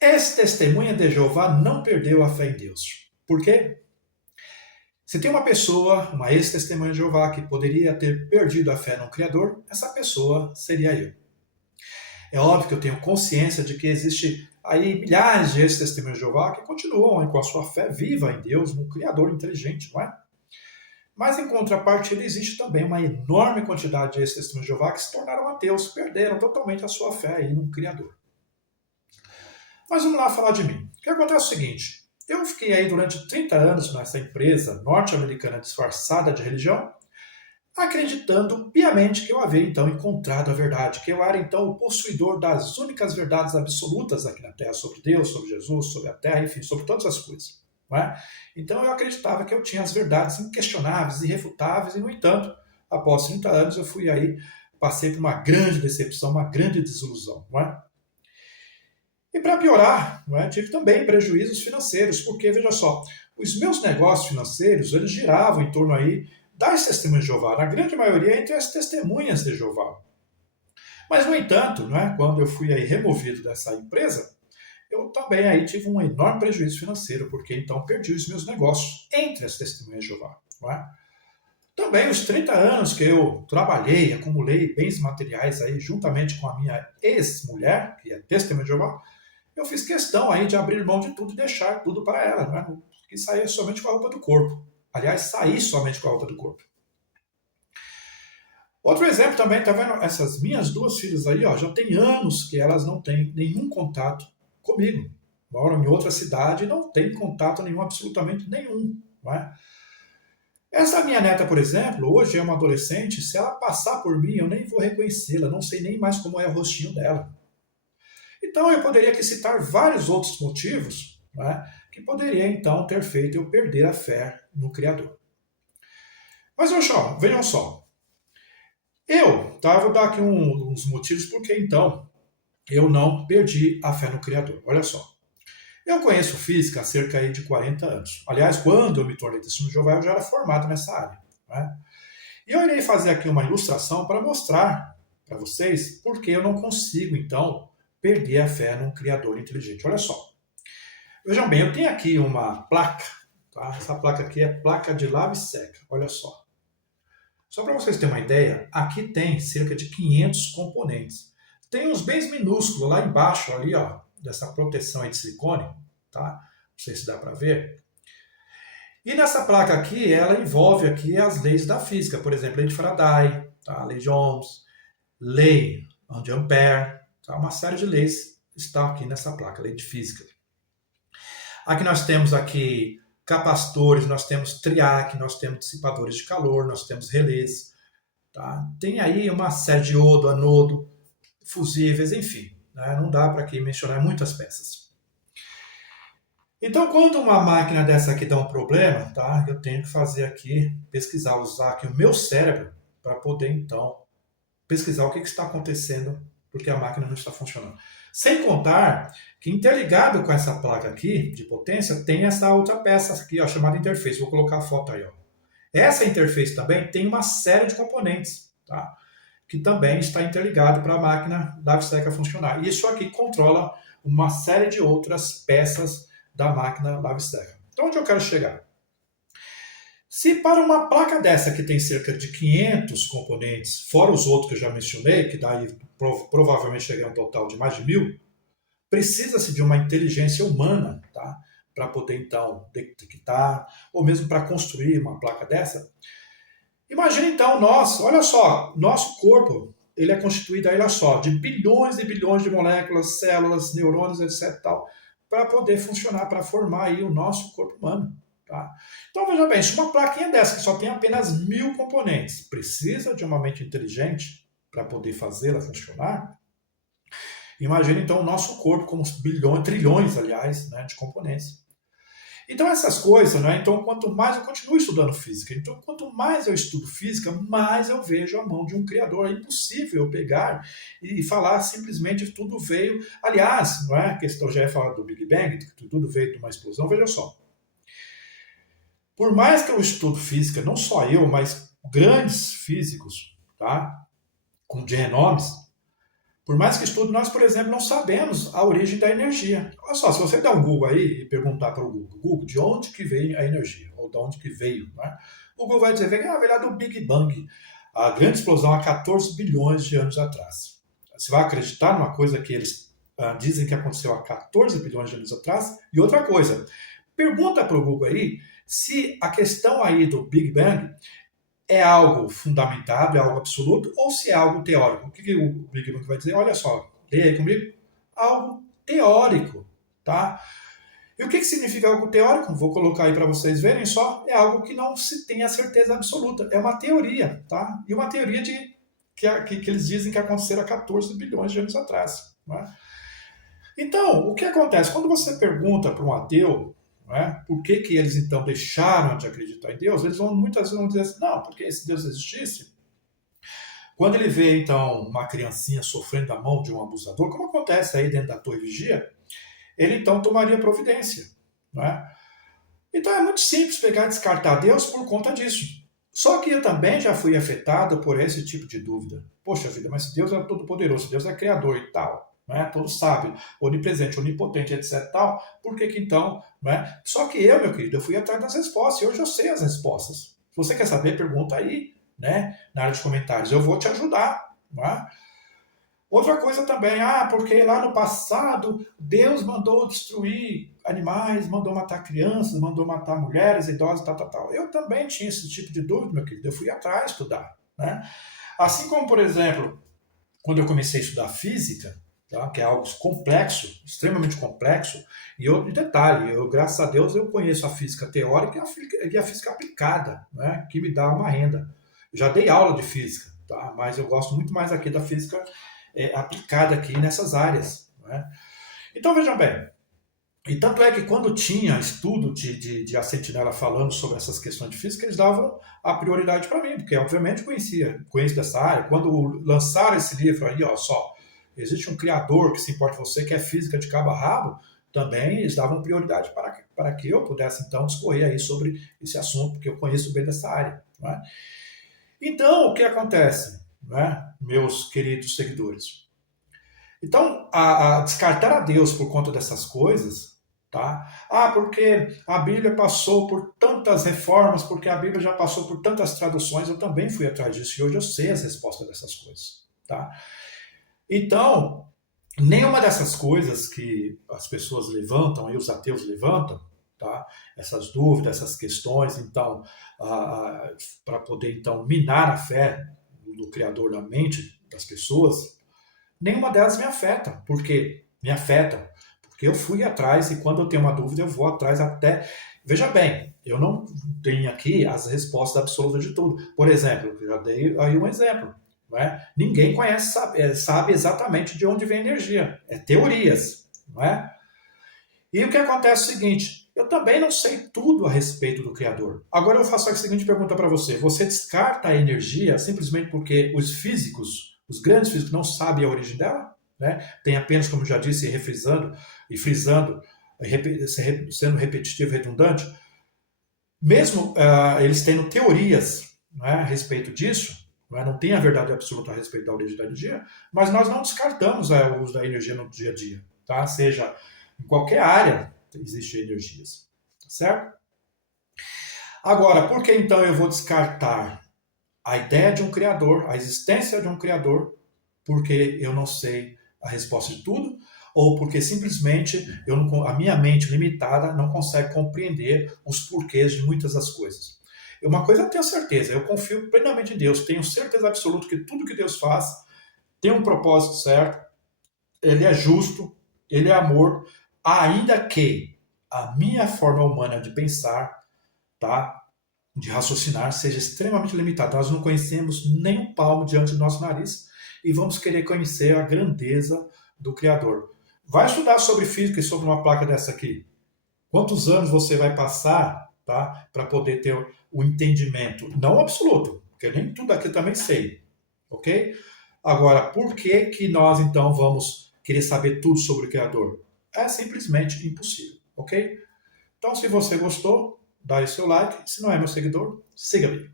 Esse testemunha de Jeová não perdeu a fé em Deus. Por quê? Se tem uma pessoa, uma ex-testemunha de Jeová, que poderia ter perdido a fé no Criador, essa pessoa seria eu. É óbvio que eu tenho consciência de que existe aí milhares de ex-testemunhas de Jeová que continuam aí com a sua fé viva em Deus, no Criador inteligente, não é? Mas em contrapartida existe também uma enorme quantidade de ex-testemunhas de Jeová que se tornaram ateus, perderam totalmente a sua fé aí no Criador. Mas vamos lá falar de mim. O que acontece é o seguinte, eu fiquei aí durante 30 anos nessa empresa norte-americana disfarçada de religião, acreditando piamente que eu havia então encontrado a verdade, que eu era então o possuidor das únicas verdades absolutas aqui na Terra, sobre Deus, sobre Jesus, sobre a Terra, enfim, sobre todas as coisas. Não é? Então eu acreditava que eu tinha as verdades inquestionáveis, irrefutáveis, e no entanto, após 30 anos eu fui aí, passei por uma grande decepção, uma grande desilusão. Não é? E para piorar, não é, tive também prejuízos financeiros, porque, veja só, os meus negócios financeiros, eles giravam em torno aí das testemunhas de Jeová, na grande maioria entre as testemunhas de Jeová. Mas, no entanto, não é, quando eu fui aí removido dessa empresa, eu também aí tive um enorme prejuízo financeiro, porque então perdi os meus negócios entre as testemunhas de Jeová. Não é? Também os 30 anos que eu trabalhei, acumulei bens materiais aí juntamente com a minha ex-mulher, que é testemunha de Jeová, eu fiz questão aí de abrir mão de tudo e deixar tudo para ela, né? Que sair somente com a roupa do corpo. Aliás, sair somente com a roupa do corpo. Outro exemplo também, tá vendo? Essas minhas duas filhas aí, ó, já tem anos que elas não têm nenhum contato comigo. Moram em outra cidade e não têm contato nenhum, absolutamente nenhum. Não é? Essa minha neta, por exemplo, hoje é uma adolescente, se ela passar por mim, eu nem vou reconhecê-la, não sei nem mais como é o rostinho dela. Então eu poderia aqui citar vários outros motivos, né, que poderia então ter feito eu perder a fé no Criador. Mas vejam só, vou dar aqui uns motivos porque então eu não perdi a fé no Criador. Olha só, eu conheço física há cerca aí de 40 anos. Aliás, quando eu me tornei testemunho de Jeová, eu já era formado nessa área. Né? E eu irei fazer aqui uma ilustração para mostrar para vocês por que eu não consigo então perder a fé num Criador inteligente. Olha só. Vejam bem, eu tenho aqui uma placa, tá? Essa placa aqui é placa de lava e seca, olha só. Só para vocês terem uma ideia, aqui tem cerca de 500 componentes. Tem uns bens minúsculos lá embaixo, ali, ó, dessa proteção aí de silicone, tá? Não sei se dá para ver. E nessa placa aqui, ela envolve aqui as leis da física, por exemplo, lei de Faraday, tá? Lei de Ohms, lei de Ampère, tá? Uma série de leis está aqui nessa placa, lei de física. Aqui nós temos aqui capacitores, nós temos triac, nós temos dissipadores de calor, nós temos relés. Tá? Tem aí uma série de iodo, anodo, fusíveis, enfim. Né? Não dá para aqui mencionar muitas peças. Então, quando uma máquina dessa aqui dá um problema, tá? Eu tenho que fazer aqui, pesquisar, usar aqui o meu cérebro para poder, então, pesquisar o que está acontecendo porque a máquina não está funcionando. Sem contar que interligado com essa placa aqui de potência tem essa outra peça aqui, ó, chamada interface. Vou colocar a foto aí. Ó. Essa interface também tem uma série de componentes, tá? Que também está interligado para a máquina da Seca funcionar. E isso aqui controla uma série de outras peças da máquina Seca. Então, onde eu quero chegar? Se para uma placa dessa que tem cerca de 500 componentes, fora os outros que eu já mencionei, que daí provavelmente chega a um total de mais de 1000, precisa-se de uma inteligência humana, tá? Para poder então detectar, ou mesmo para construir uma placa dessa. Imagina então nós, olha só, nosso corpo, ele é constituído, olha só, de bilhões e bilhões de moléculas, células, neurônios, etc. Tal, para poder funcionar, para formar aí o nosso corpo humano. Tá? Então veja bem, se uma plaquinha dessa que só tem apenas 1000 componentes precisa de uma mente inteligente para poder fazê-la funcionar, imagine então o nosso corpo com bilhões, trilhões, aliás, né, de componentes. Então essas coisas, né? Então quanto mais eu continuo estudando física, então quanto mais eu estudo física, mais eu vejo a mão de um criador. É impossível eu pegar e falar simplesmente que tudo veio. Aliás, não é a questão já é falar do Big Bang, que tudo veio de uma explosão. Veja só, por mais que eu estudo física, não só eu, mas grandes físicos, tá? De renomes, Por mais que estude, nós, por exemplo, não sabemos a origem da energia. Olha só, se você der um Google aí e perguntar para o Google, de onde que veio a energia, ou de onde que veio, né? O Google vai dizer, veio lá do Big Bang, a grande explosão há 14 bilhões de anos atrás. Você vai acreditar numa coisa que eles dizem que aconteceu há 14 bilhões de anos atrás? E outra coisa, pergunta para o Google aí se a questão aí do Big Bang é algo fundamentado, é algo absoluto, ou se é algo teórico. O que o Big Bang vai dizer? Olha só, leia aí comigo. Algo teórico, tá? E o que significa algo teórico? Vou colocar aí para vocês verem só. É algo que não se tem a certeza absoluta. É uma teoria, tá? E uma teoria que eles dizem que aconteceu há 14 bilhões de anos atrás. Né? Então, o que acontece? Quando você pergunta para um ateu, né, por que eles então deixaram de acreditar em Deus, eles muitas vezes vão dizer assim, não, porque se Deus existisse, quando ele vê então uma criancinha sofrendo da mão de um abusador, como acontece aí dentro da Torre Vigia, ele então tomaria providência. Né? Então é muito simples pegar e descartar Deus por conta disso. Só que eu também já fui afetado por esse tipo de dúvida. Poxa vida, mas se Deus é todo-poderoso, Deus é criador e tal, né? Todo sábio, onipresente, onipotente, etc. Tal, por que então? Né? Só que eu, meu querido, eu fui atrás das respostas e hoje eu sei as respostas. Se você quer saber, pergunta aí, né? Na área de comentários. Eu vou te ajudar. Né? Outra coisa também, porque lá no passado Deus mandou destruir animais, mandou matar crianças, mandou matar mulheres, idosos, tal. Eu também tinha esse tipo de dúvida, meu querido. Eu fui atrás estudar. Né? Assim como, por exemplo, quando eu comecei a estudar física, tá? Que é algo complexo, extremamente complexo, e outro detalhe, graças a Deus eu conheço a física teórica e a física aplicada, né? Que me dá uma renda. Eu já dei aula de física, tá? Mas eu gosto muito mais aqui da física aplicada aqui nessas áreas. Né? Então, vejam bem, e tanto é que quando tinha estudo de A Sentinela falando sobre essas questões de física, eles davam a prioridade para mim, porque obviamente conheço dessa área. Quando lançaram esse livro aí, ó, só, existe um criador que se importa com você, que é física de cabo a rabo, também eles davam prioridade para que eu pudesse então discorrer aí sobre esse assunto, porque eu conheço bem dessa área. Né? Então, o que acontece? Né, meus queridos seguidores. Então, a descartar a Deus por conta dessas coisas, tá? Porque a Bíblia passou por tantas reformas, porque a Bíblia já passou por tantas traduções, eu também fui atrás disso e hoje eu sei as respostas dessas coisas, tá? Então, nenhuma dessas coisas que as pessoas levantam e os ateus levantam, tá? Essas dúvidas, essas questões, então, para poder então minar a fé do Criador na mente das pessoas, nenhuma delas me afeta. Por quê? Me afeta porque eu fui atrás e quando eu tenho uma dúvida eu vou atrás até... Veja bem, eu não tenho aqui as respostas absolutas de tudo. Por exemplo, eu já dei aí um exemplo. Não é? Ninguém conhece, sabe exatamente de onde vem a energia. É teorias. Não é? E o que acontece é o seguinte, eu também não sei tudo a respeito do Criador. Agora eu faço a seguinte pergunta para você. Você descarta a energia simplesmente porque os físicos, os grandes físicos, não sabem a origem dela? Né? Tem apenas, como já disse, refrisando e frisando, sendo repetitivo e redundante, mesmo eles tendo teorias, né, a respeito disso, não tem a verdade absoluta a respeito da origem da energia, mas nós não descartamos o uso da energia no dia a dia. Tá? Seja em qualquer área existem energias. Certo? Agora, por que então eu vou descartar a ideia de um Criador, a existência de um Criador, porque eu não sei a resposta de tudo, ou porque simplesmente a minha mente limitada não consegue compreender os porquês de muitas das coisas. Uma coisa eu tenho certeza, eu confio plenamente em Deus, tenho certeza absoluta que tudo que Deus faz tem um propósito certo, ele é justo, ele é amor, ainda que a minha forma humana de pensar, tá, de raciocinar, seja extremamente limitada. Nós não conhecemos nem um palmo diante do nosso nariz e vamos querer conhecer a grandeza do Criador. Vai estudar sobre física e sobre uma placa dessa aqui. Quantos anos você vai passar, tá, para poder ter o entendimento? Não absoluto, porque nem tudo aqui também sei, ok? Agora, por que nós então vamos querer saber tudo sobre o Criador? É simplesmente impossível, ok? Então, se você gostou, dá aí seu like. Se não é meu seguidor, siga-me.